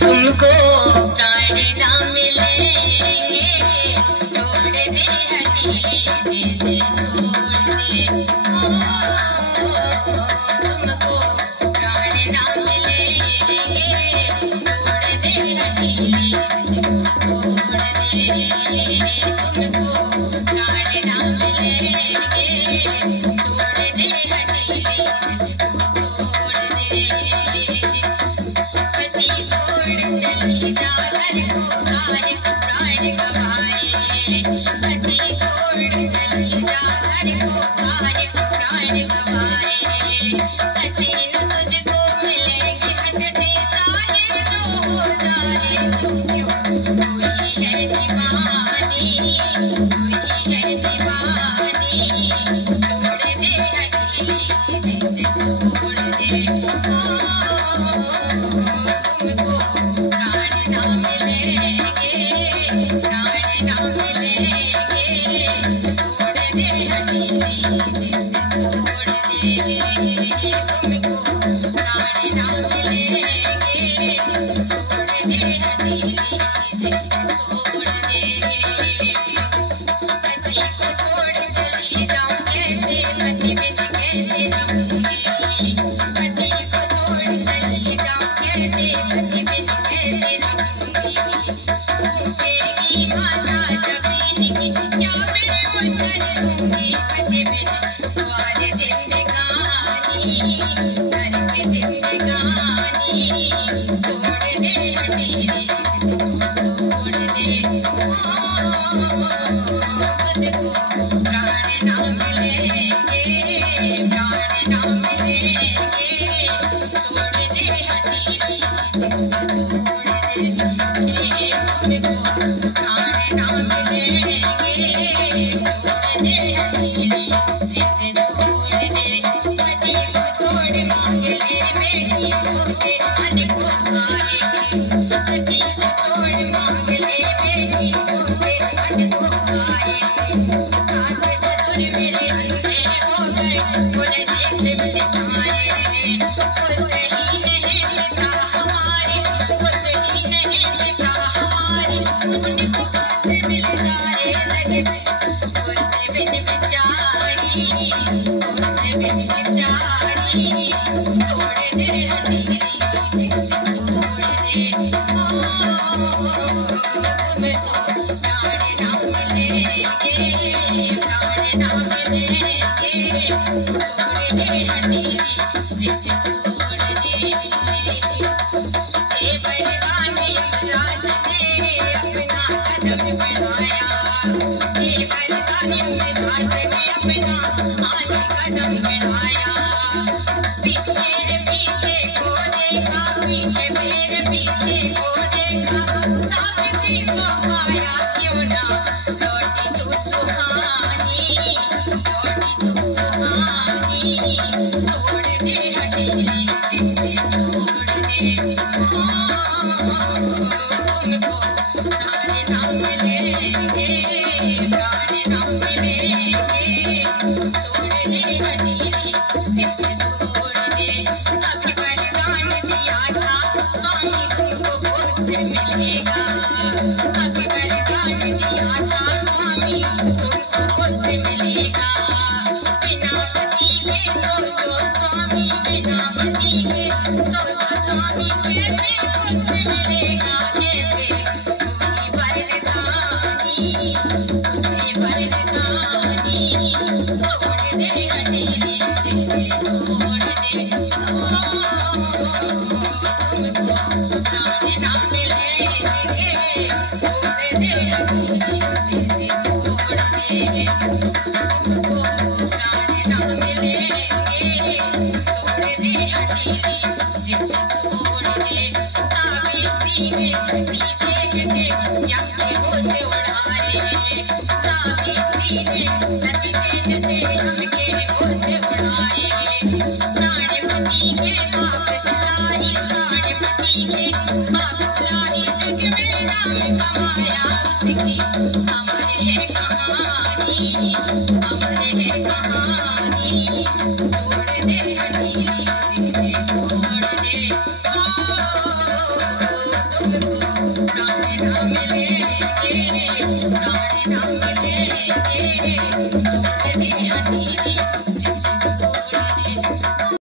तुमको प्राण ना मिलेंगे, छोड़ दे हटीले जिद छोड़ दे। तुमको प्राण ना मिलेंगे, छोड़ दे हटीले जिद छोड़ दे। तुमको प्राण ना मिलेंगे, छोड़ दे हटीले जिद छोड़ दे। चली जा घर को गाए प्राण गवाए, पति छोड़ चली जा घर को गाए प्राण गवाए। हसीन तुझको मिलेगी हद से जाए रोज़ाए, क्यों कोई है दीवानी, कोई है दीवानी, छोड़ दे हटीली जिद छोड़ दे। तुमको प्राण ना मिलेंगे, प्राण ना मिलेंगे, छोड़ दे हटीली जिद छोड़ दे। तुमको प्राण ना मिलेंगे, छोड़ दे हटीली जिद छोड़ दे। पति को छोड़ चली जाऊं कैसे, पति बिन कैसे रहूंगी, पति को छोड़ चली जाऊं कैसे, पति बिन कैसे रहूंगी। पूछेगी माता जमीन की क्या मैं वो करूंगी, पति बिन द्वार जिंदगानी, घर पे जिंदगानी, छोड़ दे हटीली छोड़ दे। तुझको प्राण ना मिलेंगे, प्राण ना मिलेंगे, छोड़ दे हटीली छोड़ दे। तुमको प्राण ना मिलेंगे, छोड़ दे हटीली जिद छोड़ दे। पति को छोड़ मांग ले बेटी के मन को आएगी, पति को छोड़ मांग ले बेटी के मन को आएगी। सास ससुर मेरे अंधे हो गए, उन्हें से मिल जाए, उससे ही नहीं पिता हमारे, उससे ही नहीं पिता हमारे, उनको से मिल जाए लगे, उससे बिन बेचारी, उससे बिन बेचारी, छोड़ दे हटीली जिद छोड़ दे। तुमको प्राण ना मिलेंगे, प्राण ना मिलेंगे, छोड़ दे हटीली जिद छोड़ दे। ये बलवान यमराज ने अपना कदम बढ़ाया, ये बलवान यमराज ने अपना आगे कदम बढ़ाया। पीछे पीछे को देखा, पीछे मेरे पीछे को देखा, सावित्री को आया क्यों ना, लौटी तू सुहानी, लौटी तू सुहानी, छोड़ दे हटीली जिद छोड़ दे। तुमको प्राण ना मिलेंगे, प्राण ना मिलेंगे, छोड़ दे हटीली जिद छोड़ दे। अभी वरदान दिया था स्वामी तुमको पुत्र मिलेगा, अभी वरदान दिया था स्वामी तुमको पुत्र मिलेगा। बिना पति के तो स्वामी, बिना पति के तो स्वामी कैसे पुत्र मिलेगा, कैसे तुम्हें वरदानी, तुम्हें वरदानी, छोड़ दे हटीली जिद छोड़ दे। तुमको प्राण ना मिलेंगे, छोड़ दे हटीली जिद छोड़ दे। तुमको प्राण ना मिलेंगे, छोड़ दे हटीली जिद छोड़ दे। सावित्री ने पति के यज्ञ से उड़ाए, सावित्री ने सती तेज से हमके घोड़े बनाए प्राणपति के पाप सवारी प्राणपति के पाप सवारी जग में नाम कमाया उसकी अमर है कहानी अमर है कहानी छोड़ दे हनी छोड़ दे तुमको प्राण न मिले प्राण न मिले छोड़ दे हनी